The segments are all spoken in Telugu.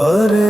अरे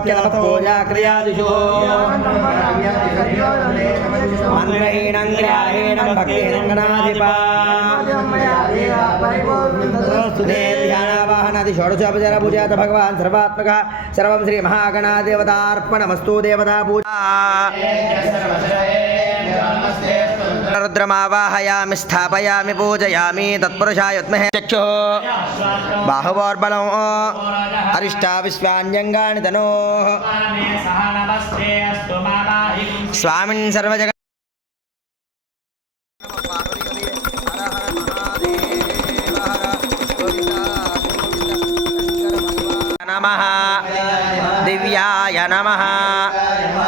नामाख्य नमः पूजा क्रियादिषु मन्त्रहेणं ग्राहेणं भक्तेन गणाधिपा सुधे ध्यानावाहनादि षोडशोपचार पूजात भगवान् सर्वात्मकः सर्वं श्री महागणादेवतार्पणमस्तु देवता पूजा रुद्रमावाहयामि, स्थापयामि, पूजयामि तत्पुरुषाय युत्महे चक्षुः बाहुवोर्बलम् अरिष्टा विश्वान्यङ्गानि तनोः। स्वामिन् सर्वजग नमः। दिव्याय नमः।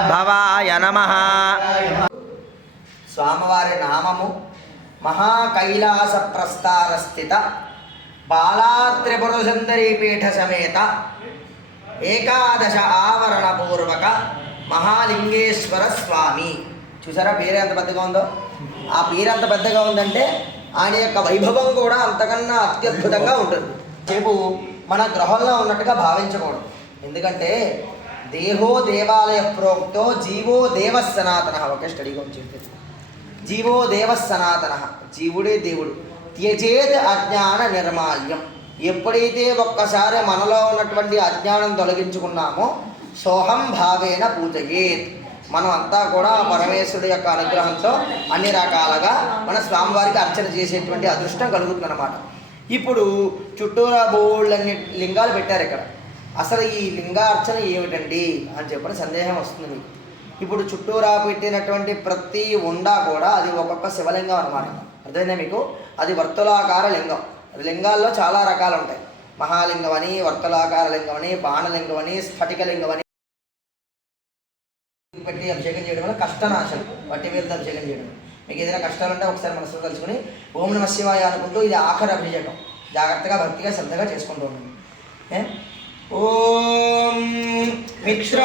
भवाय नमः। స్వామివారి నామము మహాకైలాస ప్రస్తార స్థిత బాలాత్రిపుర పీఠ సమేత ఏకాదశ ఆవరణ పూర్వక మహాలింగేశ్వర స్వామి. చూసారా? పేరు ఎంత పెద్దగా ఉందో? ఆ పేరు ఎంత పెద్దగా ఉందంటే ఆయన యొక్క వైభవం కూడా అంతకన్నా అత్యద్భుతంగా ఉంటుంది. సేపు మన గ్రహంలో ఉన్నట్టుగా భావించకూడదు. ఎందుకంటే దేహో దేవాలయ ప్రోక్తో జీవో దేవ సనాతన ఒక స్టడీ గురించి చెప్పింది. జీవో దేవ సనాతన. జీవుడే దేవుడు. త్యజేత్ అజ్ఞాన నిర్మాల్యం. ఎప్పుడైతే ఒక్కసారి మనలో ఉన్నటువంటి అజ్ఞానం తొలగించుకున్నామో సోహం భావేన పూజయేత్. మనం అంతా కూడా పరమేశ్వరుడు యొక్క అనుగ్రహంతో అన్ని రకాలుగా మన స్వామివారికి అర్చన చేసేటువంటి అదృష్టం కలుగుతుందన్నమాట. ఇప్పుడు చుట్టూరా బోళ్ళన్ని లింగాలు పెట్టారు ఇక్కడ. అసలు ఈ లింగార్చన ఏమిటండి అని చెప్పని సందేహం వస్తుంది మీకు. ఇప్పుడు చుట్టూరా పెట్టినటువంటి ప్రతి ఉండ కూడా అది ఒక్కొక్క శివలింగం అనమాట అర్థమైందా మీకు? అది వర్తులాకార లింగం. లింగాల్లో చాలా రకాలు ఉంటాయి. మహాలింగం అని వర్తులాకార లింగం అని బాణలింగం అని స్ఫటిక లింగం అని పెట్టి అభిషేకం చేయడం వల్ల కష్టనాశం వట్టి వేలతో అభిషేకం చేయడం. మీకు ఏదైనా కష్టాలు ఉంటే ఒకసారి మనసులో కలుసుకుని ఓం నమ శివాయ అనుకుంటూ ఇది ఆఖరి అభిషేకం. జాగ్రత్తగా భక్తిగా శ్రద్ధగా చేసుకుంటూ ఉండండి. ఏ? ఓం మిత్ర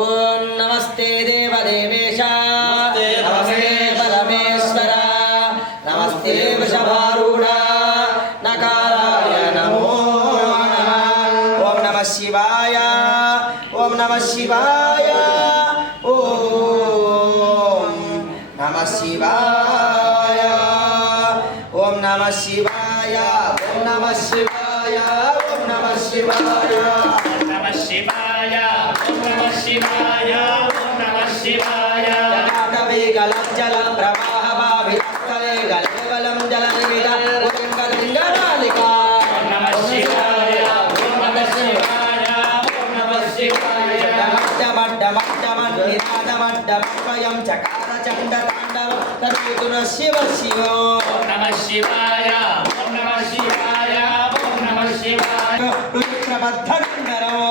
ఓం నమస్తే దేవదేవేశ నమస్తే పరమేశ్వర నమస్తే వృషభారూఢ నకారాయ నమో ఓం నమ శివాయ ఓం నమ శివాయ ఓం నమ శివాయ ఓం నమ శివాయ ఓం నమ శివాయ ఓం నమ శివాయ ఓం నమ శివాయ ఓం నమ శివాయ జలం జలం ప్రవాహ భావితలే గలేవలం జల ఓం నమ శివాయ. ఓం నమ శివాయ ఓం నమ శివాయ డమడ్డమడ్డమడ్డమడ్డమడ్డమద్వయం చకార చండ తాండవ తరుతున శివ శివ ఓం నమ శివాయ ఓం నమ శివాయ ఓం నమ శివాయ. రుద్రబద్ధగంధరో ఓం నమ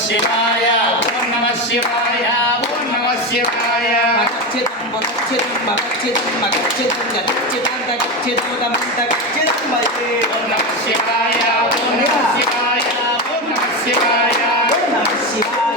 శివాయ ఓం నమ శివాయ ఓం నమ శివాయ. మగచ్చిదం మగచ్చిదం మగచ్చిదం మగచ్చిదం గచ్చిదం గచ్చిదం గచ్చిదం మయే ఓం నమ శివాయ ఓం నమ శివాయ ఓం నమ శివాయ. ఓం నమ శివాయ.